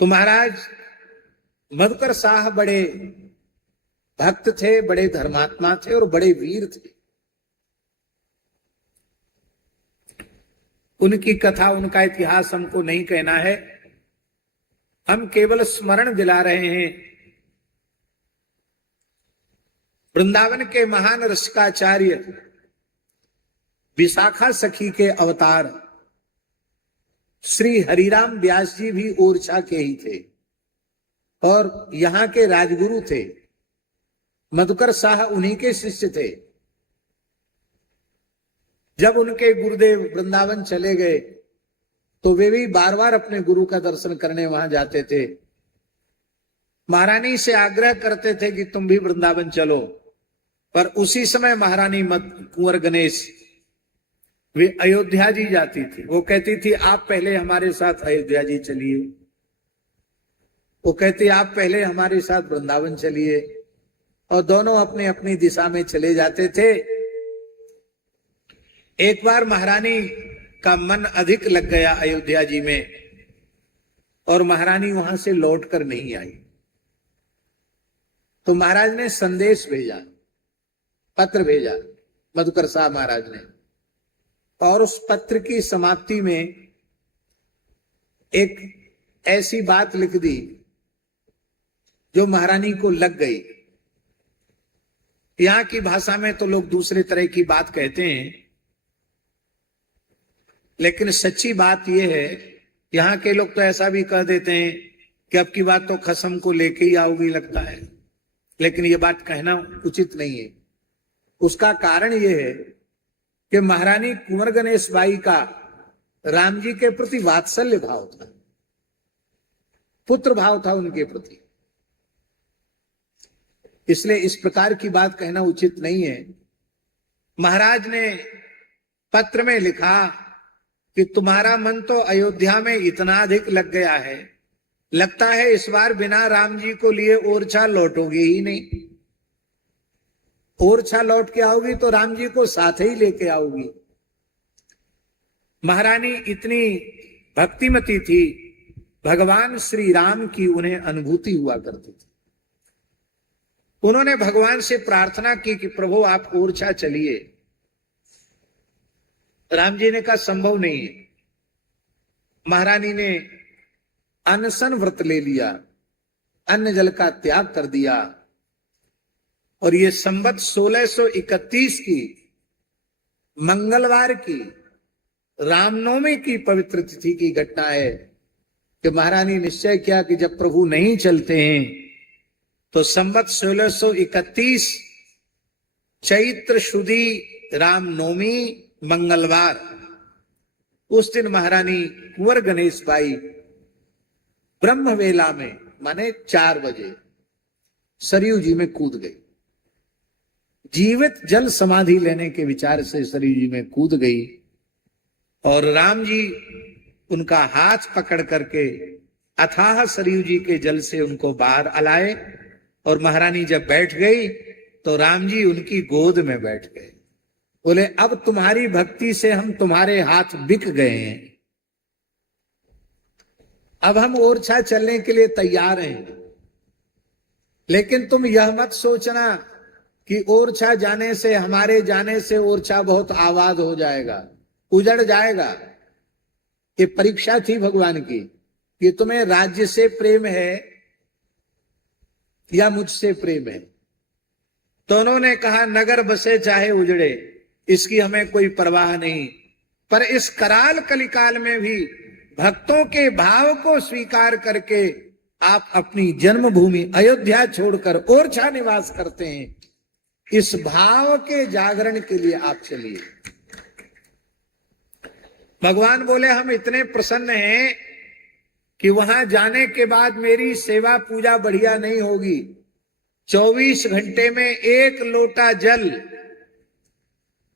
तो महाराज मधुकर शाह बड़े भक्त थे, बड़े धर्मात्मा थे और बड़े वीर थे। उनकी कथा, उनका इतिहास हमको नहीं कहना है, हम केवल स्मरण दिला रहे हैं। वृंदावन के महान रसिकाचार्य विशाखा सखी के अवतार श्री हरिराम व्यास जी भी ओरछा के ही थे और यहाँ के राजगुरु थे। मधुकर शाह उन्हीं के शिष्य थे। जब उनके गुरुदेव वृंदावन चले गए तो वे भी बार बार अपने गुरु का दर्शन करने वहां जाते थे। महारानी से आग्रह करते थे कि तुम भी वृंदावन चलो, पर उसी समय महारानी कुंवर गणेश वे अयोध्या जी जाती थी। वो कहती थी आप पहले हमारे साथ अयोध्या जी चलिए, वो कहती आप पहले हमारे साथ वृंदावन चलिए, और दोनों अपने अपनी दिशा में चले जाते थे। एक बार महारानी का मन अधिक लग गया अयोध्या जी में और महारानी वहां से लौटकर नहीं आई। तो महाराज ने संदेश भेजा, पत्र भेजा मधुकर शाह महाराज ने, और उस पत्र की समाप्ति में एक ऐसी बात लिख दी जो महारानी को लग गई। यहां की भाषा में तो लोग दूसरे तरह की बात कहते हैं, लेकिन सच्ची बात यह है, यहां के लोग तो ऐसा भी कह देते हैं कि अब की बात तो खसम को लेके ही आओगी लगता है, लेकिन यह बात कहना उचित नहीं है। उसका कारण यह है कि महारानी कुंवर गणेश बाई का राम जी के प्रति वात्सल्य भाव था, पुत्र भाव था उनके प्रति, इसलिए इस प्रकार की बात कहना उचित नहीं है। महाराज ने पत्र में लिखा कि तुम्हारा मन तो अयोध्या में इतना अधिक लग गया है, लगता है इस बार बिना राम जी को लिए ओरछा लौटोगे ही नहीं। ओरछा लौट के आओगी तो राम जी को साथ ही लेके आओगी। महारानी इतनी भक्तिमती थी, भगवान श्री राम की उन्हें अनुभूति हुआ करती थी। उन्होंने भगवान से प्रार्थना की कि प्रभु आप ओरछा चलिए। राम जी ने कहा संभव नहीं है। महारानी ने अनशन व्रत ले लिया, अन्न जल का त्याग कर दिया, और ये संवत 1631 की मंगलवार की रामनवमी की पवित्र तिथि की घटना है कि महारानी निश्चय किया कि जब प्रभु नहीं चलते हैं तो संवत 1631 चैत्र शुदी रामनवमी मंगलवार, उस दिन महारानी कुंवर गणेश बाई ब्रह्म वेला में माने 4 बजे सरयू जी में कूद गई। जीवित जल समाधि लेने के विचार से सरयू जी में कूद गई और राम जी उनका हाथ पकड़ करके अथाह सरयू जी के जल से उनको बाहर लाए, और महारानी जब बैठ गई तो राम जी उनकी गोद में बैठ गए। बोले अब तुम्हारी भक्ति से हम तुम्हारे हाथ बिक गए हैं, अब हम ओरछा चलने के लिए तैयार हैं, लेकिन तुम यह मत सोचना कि ओरछा जाने से, हमारे जाने से ओरछा बहुत आबाद हो जाएगा, उजड़ जाएगा। ये परीक्षा थी भगवान की कि तुम्हें राज्य से प्रेम है या मुझसे प्रेम है। तो उन्होंने कहा नगर बसे चाहे उजड़े, इसकी हमें कोई परवाह नहीं, पर इस कराल कलिकाल में भी भक्तों के भाव को स्वीकार करके आप अपनी जन्मभूमि अयोध्या छोड़कर ओरछा निवास करते हैं, इस भाव के जागरण के लिए आप चलिए। भगवान बोले हम इतने प्रसन्न हैं कि वहां जाने के बाद मेरी सेवा पूजा बढ़िया नहीं होगी। 24 घंटे में 1 लोटा जल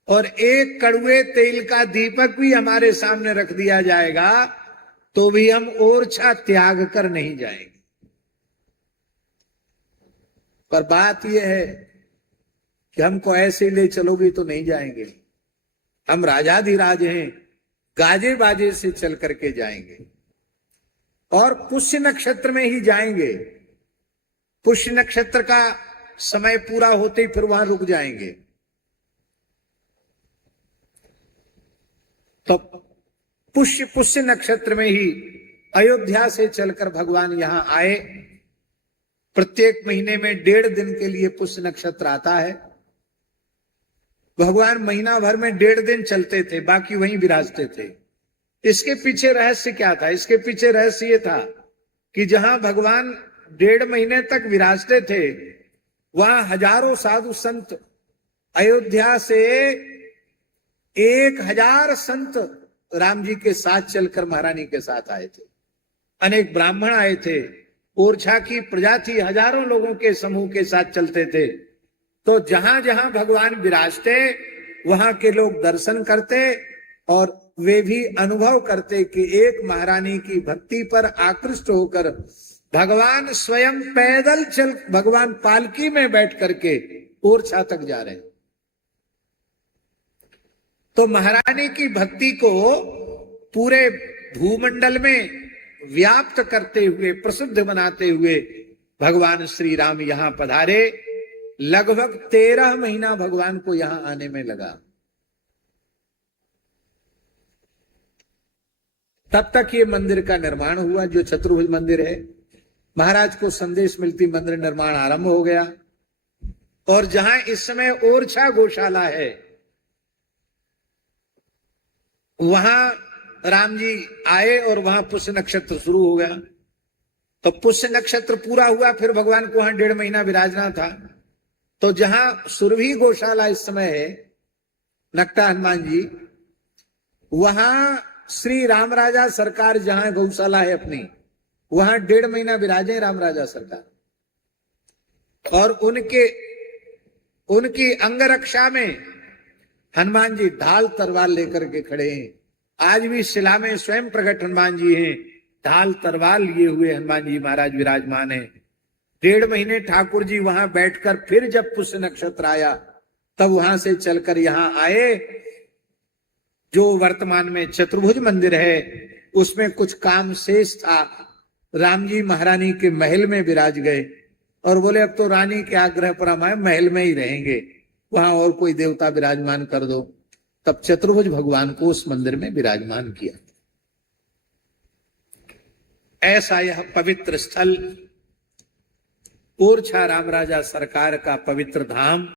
और 1 कड़वे तेल का दीपक भी हमारे सामने रख दिया जाएगा तो भी हम ओरछा त्याग कर नहीं जाएंगे। पर बात यह है कि हमको ऐसे ले चलोगी तो नहीं जाएंगे। हम राजाधिराज हैं, गाजे बाजे से चल करके जाएंगे। और पुष्य नक्षत्र में ही जाएंगे। पुष्य नक्षत्र का समय पूरा होते ही फिर वहां रुक जाएंगे। तो पुष्य नक्षत्र में ही अयोध्या से चलकर भगवान यहां आए। प्रत्येक महीने में 1.5 दिन के लिए पुष्य नक्षत्र आता है। भगवान महीना भर में 1.5 दिन चलते थे, बाकी वहीं विराजते थे। इसके पीछे रहस्य क्या था? इसके पीछे रहस्य ये था कि जहां भगवान 1.5 महीने तक विराजते थे, वहां हजारों साधु संत, अयोध्या से 1000 संत राम जी के साथ चलकर महारानी के साथ आए थे। अनेक ब्राह्मण आए थे। ओरछा की प्रजा थी, हजारों लोगों के समूह के साथ चलते थे। तो जहां जहां भगवान विराजते, वहां के लोग दर्शन करते और वे भी अनुभव करते कि एक महारानी की भक्ति पर आकृष्ट होकर भगवान स्वयं पैदल चल, भगवान पालकी में बैठ करके ओरछा तक जा रहे हैं। तो महारानी की भक्ति को पूरे भूमंडल में व्याप्त करते हुए, प्रसिद्ध बनाते हुए भगवान श्री राम यहां पधारे। लगभग 13 महीना भगवान को यहां आने में लगा। तब तक ये मंदिर का निर्माण हुआ, जो चतुर्भुज मंदिर है। महाराज को संदेश मिलती मंदिर निर्माण आरंभ हो गया। और जहां इस समय ओरछा गौशाला है, वहां राम जी आए और वहां पुष्य नक्षत्र शुरू हो गया। तो पुष्य नक्षत्र पूरा हुआ, फिर भगवान को वहां 1.5 महीना विराजना था। तो जहां सुरभि गौशाला इस समय है, नकटा हनुमान जी, वहां श्री राम राजा सरकार जहां गौशाला है अपनी, वहां 1.5 महीना विराजे राम राजा सरकार। और उनकी अंगरक्षा में हनुमान जी ढाल तलवार लेकर के खड़े हैं। आज भी शिला में स्वयं प्रकट हनुमान जी हैं, ढाल तलवार लिए हुए हनुमान जी महाराज विराजमान हैं। 1.5 महीने ठाकुर जी वहां बैठकर फिर जब पुष्य नक्षत्र आया, तब वहां से चलकर यहां आए। जो वर्तमान में चतुर्भुज मंदिर है, उसमें कुछ काम शेष था। राम जी महारानी के महल में विराज गए और बोले अब तो रानी के आग्रह पर हम महल में ही रहेंगे, वहां और कोई देवता विराजमान कर दो। तब चतुर्भुज भगवान को उस मंदिर में विराजमान किया। ऐसा यह पवित्र स्थल ओरछा राम राजा सरकार का पवित्र धाम